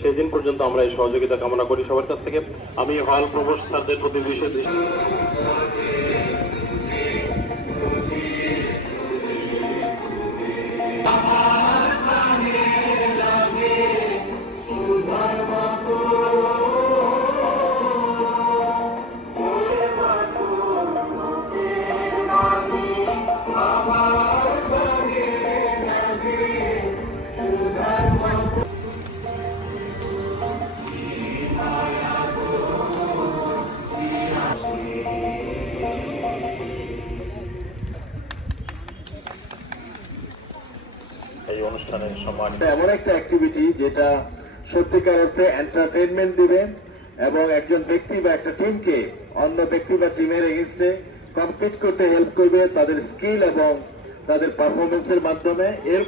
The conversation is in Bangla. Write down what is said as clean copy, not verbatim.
সেই দিন পর্যন্ত আমরা এই সহযোগিতা কামনা করি সবার কাছ থেকে। আমি হল প্রভোস্ট স্যারদের প্রতি বিশেষ দৃষ্টি এই অনুষ্ঠানের সম্মান এমন একটা অ্যাক্টিভিটি যেটা সত্যিকার অর্থে এন্টারটেইনমেন্ট দিবে এবং একজন ব্যক্তি বা একটা টিমকে অন্য ব্যক্তি বা টিমের এগেইনস্টে কম্পিট করতে হেল্প করবে তাদের স্কিল এবং তাদের পারফরমেন্সের মাধ্যমে। এর